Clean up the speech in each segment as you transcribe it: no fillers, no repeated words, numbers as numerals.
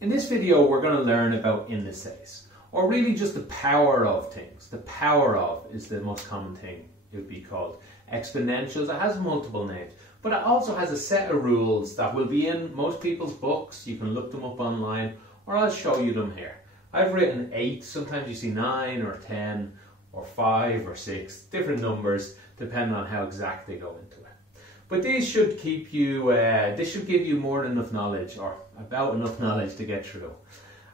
In this video, we're going to learn about indices, or really just the power of things. The power of is the most common thing it would be called. Exponentials, it has multiple names, but it also has a set of rules that will be in most people's books. You can look them up online, or I'll show you them here. I've written 8, sometimes you see 9 or 10 or 5 or 6, different numbers depending on how exact they go into it. But these should keep you, this should give you more than enough knowledge, or about enough knowledge to get through.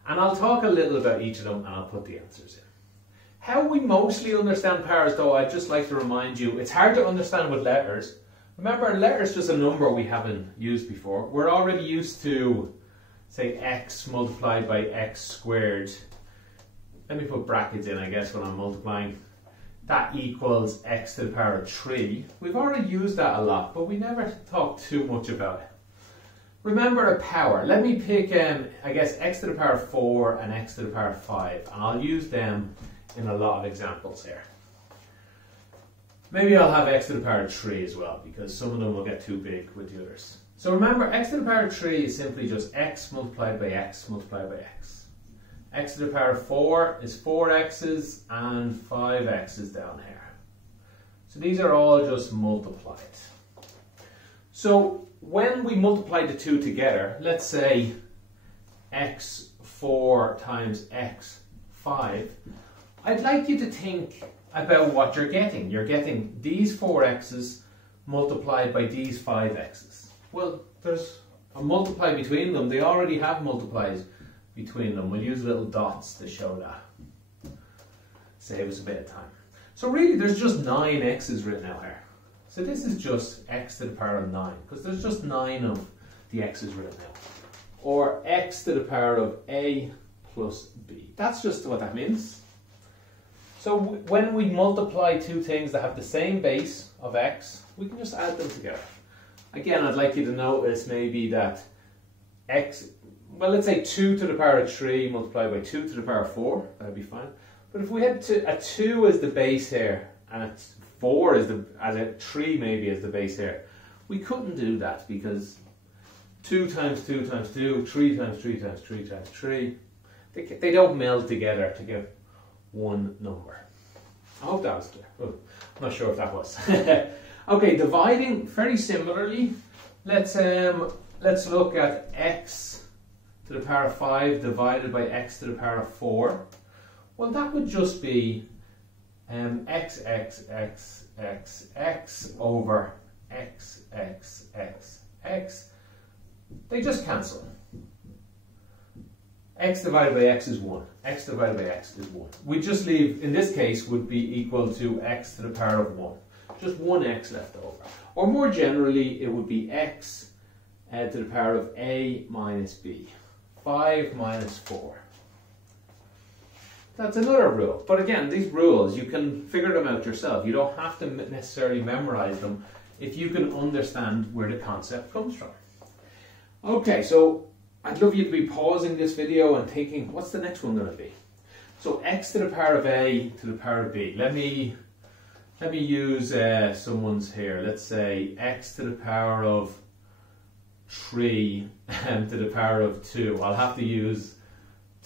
And I'll talk a little about each of them and I'll put the answers in. How we mostly understand powers though, I'd just like to remind you, it's hard to understand with letters. Remember, a letter is just a number we haven't used before. We're already used to, say, x multiplied by x squared. Let me put brackets in, I guess, when I'm multiplying. That equals x to the power of 3. We've already used that a lot, but we never talk too much about it. Remember a power. Let me pick, I guess, x to the power of 4 and x to the power of 5, and I'll use them in a lot of examples here. Maybe I'll have x to the power of 3 as well, because some of them will get too big with the others. So remember, x to the power of 3 is simply just x multiplied by x multiplied by x. X to the power of 4 is 4x's and 5x's down here. So these are all just multiplied. So when we multiply the two together, let's say x4 times x5, I'd like you to think about what you're getting. You're getting these 4x's multiplied by these 5x's. Well, there's a multiply between them. They already have multiplies between them. We'll use little dots to show that. Save us a bit of time. So really there's just 9 x's written out here. So this is just x to the power of 9, because there's just 9 of the x's written out. Or x to the power of a plus b. That's just what that means. So when we multiply two things that have the same base of x, we can just add them together. Again, I'd like you to notice maybe that x, well, let's say 2 to the power of 3 multiplied by 2 to the power of 4, that'd be fine. But if we had a 2 as the base here, and a 4 as a 3 maybe as the base here, we couldn't do that, because 2 times 2 times 2, 3 times 3 times 3 times 3, they don't meld together to give one number. I hope that was clear. Oh, I'm not sure if that was. Okay, dividing very similarly. Let's look at x to the power of 5 divided by x to the power of 4. Well, that would just be x over x. They just cancel. X divided by x is 1. X divided by x is 1. We just leave, in this case, would be equal to x to the power of 1. Just one x left over. Or more generally, it would be x to the power of a minus b. 5 minus 4. That's another rule. But again, these rules, you can figure them out yourself. You don't have to necessarily memorize them if you can understand where the concept comes from. Okay, so I'd love you to be pausing this video and thinking, what's the next one going to be? So x to the power of a to the power of b. Let me use someone's here. Let's say x to the power of 3 to the power of 2. I'll have to use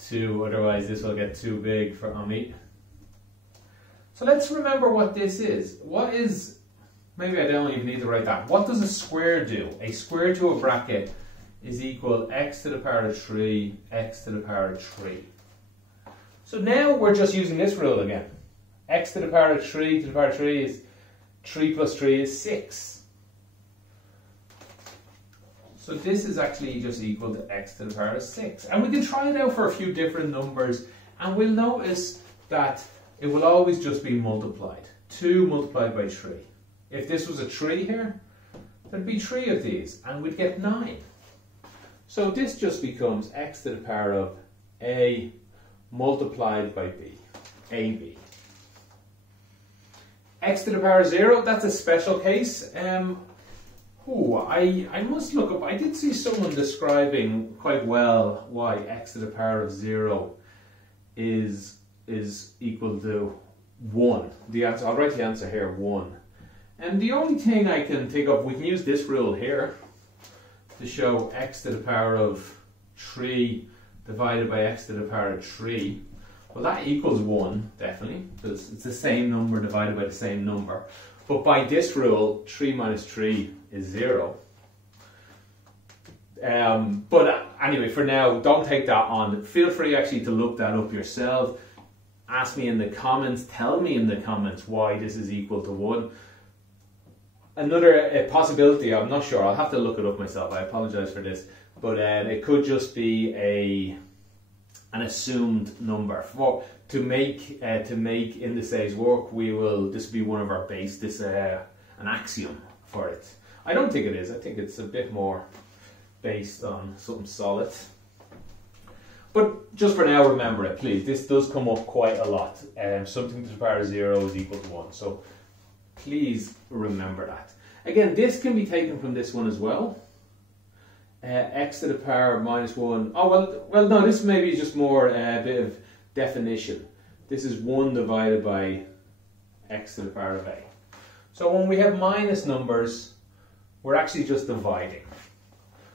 2, otherwise this will get too big for me. So let's remember what this is. What is, maybe I don't even need to write that. What does a square do? A square to a bracket is equal x to the power of 3, x to the power of 3. So now we're just using this rule again. X to the power of 3 to the power of 3 is 3 plus 3 is 6. So this is actually just equal to x to the power of 6. And we can try it out for a few different numbers, and we'll notice that it will always just be multiplied. 2 multiplied by 3. If this was a 3 here, there'd be 3 of these, and we'd get 9. So this just becomes x to the power of a multiplied by b, ab. X to the power of 0, that's a special case. I must look up, I did see someone describing quite well why x to the power of 0 is equal to 1. The answer, I'll write the answer here, 1. And the only thing I can think of, we can use this rule here to show x to the power of 3 divided by x to the power of 3. Well, that equals 1, definitely, because it's the same number divided by the same number. But by this rule, 3 minus 3 is 0. But anyway, for now, don't take that on. Feel free actually to look that up yourself. Ask me in the comments, tell me in the comments why this is equal to 1. Another possibility, I'm not sure, I'll have to look it up myself, I apologise for this, but it could just be an assumed number. To make indices work, this will be one of our base, an axiom for it. I don't think it is, I think it's a bit more based on something solid. But just for now, remember it, please. This does come up quite a lot. Something to the power of 0 is equal to 1. So please remember that. Again, this can be taken from this one as well. X to the power minus 1. Oh, well, no, this maybe is just more a bit of definition. This is 1 divided by x to the power of a. So when we have minus numbers, we're actually just dividing.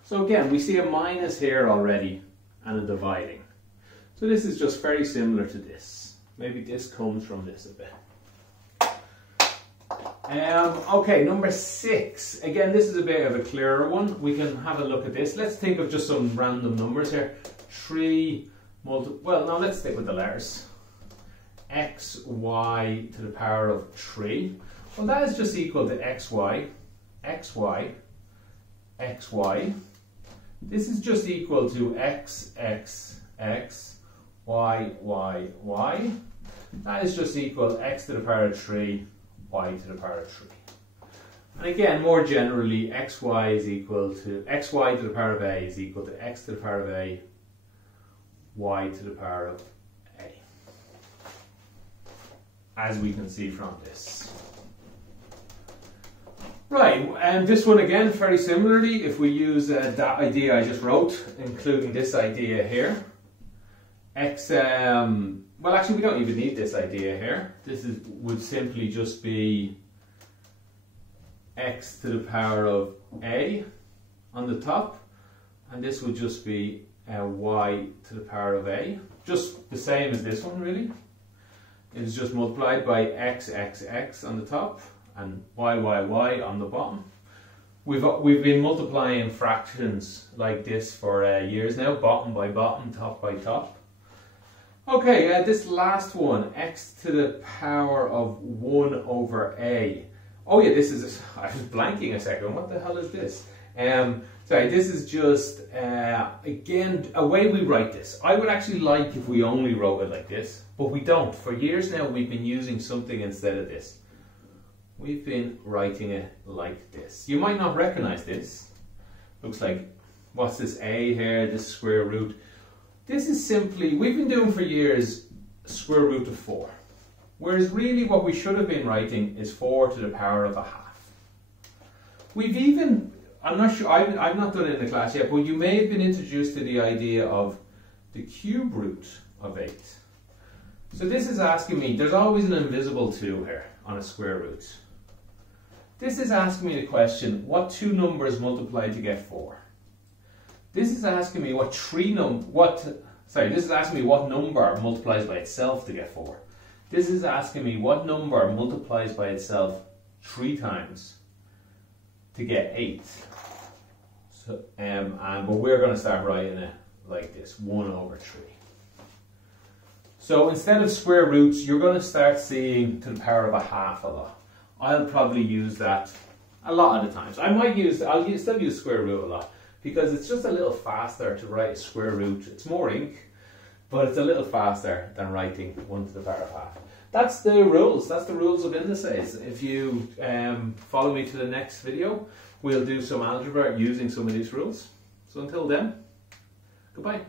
So again, we see a minus here already and a dividing. So this is just very similar to this. Maybe this comes from this a bit. Okay, number 6. Again, this is a bit of a clearer one. We can have a look at this. Let's think of just some random numbers here. 3 well, no, let's stick with the letters. xy to the power of 3. Well, that is just equal to xy, xy, xy. This is just equal to x, x, x, y, y, y. That is just equal to x to the power of 3, y to the power of 3. And again, more generally, xy is equal to xy to the power of a is equal to x to the power of a, y to the power of a. As we can see from this. Right, and this one again, very similarly, if we use that idea I just wrote, including this idea here, well actually we don't even need this idea here. This would simply just be x to the power of a on the top, and this would just be y to the power of a. Just the same as this one really. It's just multiplied by x, x, x on the top and y, y, y on the bottom. We've been multiplying fractions like this for years now, bottom by bottom, top by top. Okay, this last one, x to the power of 1 over a. Oh yeah, this is, I was blanking a second, what the hell is this? Sorry, this is just, again, a way we write this. I would actually like if we only wrote it like this, but we don't. For years now, we've been using something instead of this. We've been writing it like this. You might not recognize this. Looks like, what's this a here, this square root. This is simply, we've been doing for years, square root of 4. Whereas really what we should have been writing is 4 to the power of a half. We've even, I'm not sure, I've not done it in the class yet, but you may have been introduced to the idea of the cube root of 8. So this is asking me, there's always an invisible 2 here on a square root. This is asking me the question, what two numbers multiply to get 4? This is asking me what this is asking me what number multiplies by itself to get 4. This is asking me what number multiplies by itself 3 times to get 8. So, but we're going to start writing it like this, 1 over 3. So instead of square roots, you're going to start seeing to the power of a half a lot. I'll probably use that a lot of the times. I'll still use square root a lot because it's just a little faster to write a square root. It's more ink, but it's a little faster than writing 1 to the power of half. That's the rules. That's the rules of indices. If you follow me to the next video, we'll do some algebra using some of these rules. So until then, goodbye.